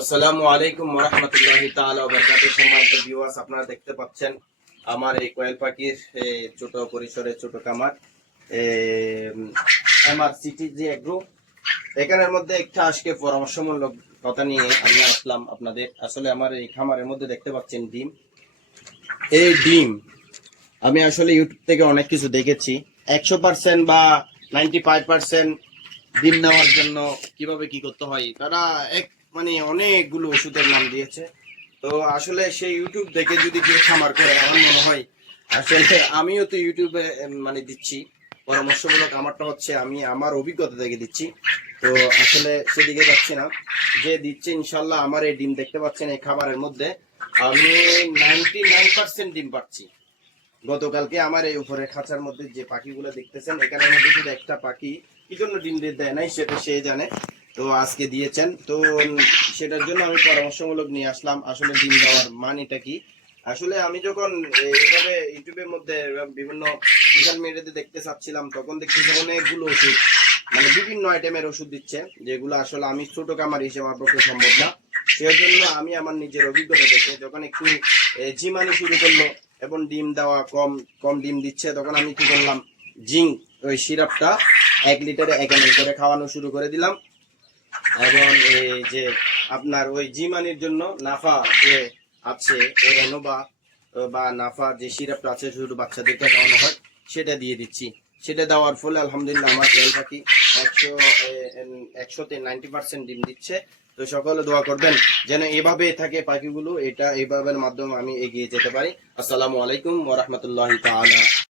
আসসালামু আলাইকুম ওয়া রাহমাতুল্লাহি তাআলা ওয়া বারাকাতুহু। সম্মানিত ভিউয়ার্স, আপনারা দেখতে পাচ্ছেন আমার এই কোয়েল পাখির ছোট পরিসরে ছোট খামার আমার সিটি জি এগ্রো। এখানের মধ্যে একটা আজকে পরামর্শমূলক কথা নিয়ে আমি আসলাম আপনাদের। আসলে আমার এই খামারের মধ্যে দেখতে পাচ্ছেন ডিম। এই ডিম আমি আসলে ইউটিউব থেকে অনেক কিছু দেখেছি। 100% বা 95% ডিম নেওয়ার জন্য কিভাবে কি করতে হয় তারা মানে অনেকগুলো ওষুধের নাম দিয়েছে। তো আসলে সেই ইউটিউব দেখে যদি কেউ খামার করে, আমার মনে হয় আসলে আমিও তো ইউটিউবে মানে দিচ্ছি পরামর্শমূলক। আমারটা হচ্ছে আমি আমার অভিজ্ঞতা থেকে দিচ্ছি। তো আসলে সেদিকে যাচ্ছি না, যে দিচ্ছে ইনশাল্লাহ। আমার এই ডিম দেখতে পাচ্ছেন এই খাবারের মধ্যে আমি 99% ডিম পাচ্ছি। গতকালকে আমার এই উপরের খাঁচার মধ্যে যে পাখিগুলো দেখতেছেন, এখানের মধ্যে শুধু একটা পাখি কি জন্য ডিম দেয় নাই সেটা সে জানে। তো আজকে দিয়েছেন, তো সেটার জন্য আমি পরামর্শমূলক নিয়ে আসলাম আসলে ডিম দেওয়ার মানেটা কি। আসলে আমি যখন এইভাবে ইউটিউবের মধ্যে বিভিন্ন সোশ্যাল মিডিয়াতে দেখতে চাচ্ছিলাম, তখন দেখতেছি অনেকগুলো ওষুধ, মানে বিভিন্ন আইটেমের ওষুধ দিচ্ছে, যেগুলো আসলে আমি ছোট কামার হিসেবে আমার পক্ষে সম্ভব না। সেজন্য আমি আমার নিজের অভিজ্ঞতা থেকে যখন একটু জিমানি শুরু করলো এবং ডিম দেওয়া কম কম ডিম দিচ্ছে, তখন আমি কি করলাম, জিঙ্ক ওই সিরাপটা 1 লিটারে 1 ml করে খাওয়ানো শুরু করে দিলাম। এবং এই যে আপনার ওই জিমানির জন্য নাফা যে আছে, রেনোভা বা নাফা যে সিরাপটা আছে শুধু বাচ্চাদেরকে খাওয়ানো হয়, সেটা দিয়ে দিচ্ছি। সেটা দেওয়ার ফলে আলহামদুলিল্লাহ আমার কোয়েল পাখি 100তে 90% ডিম দিচ্ছে। তো সকলে দোয়া করবেন যেন এভাবে থাকে পাখিগুলো, এটা এইভাবে মাধ্যমে আমি এগিয়ে যেতে পারি। আসসালামু আলাইকুম ওয়া রাহমাতুল্লাহি তাআলা।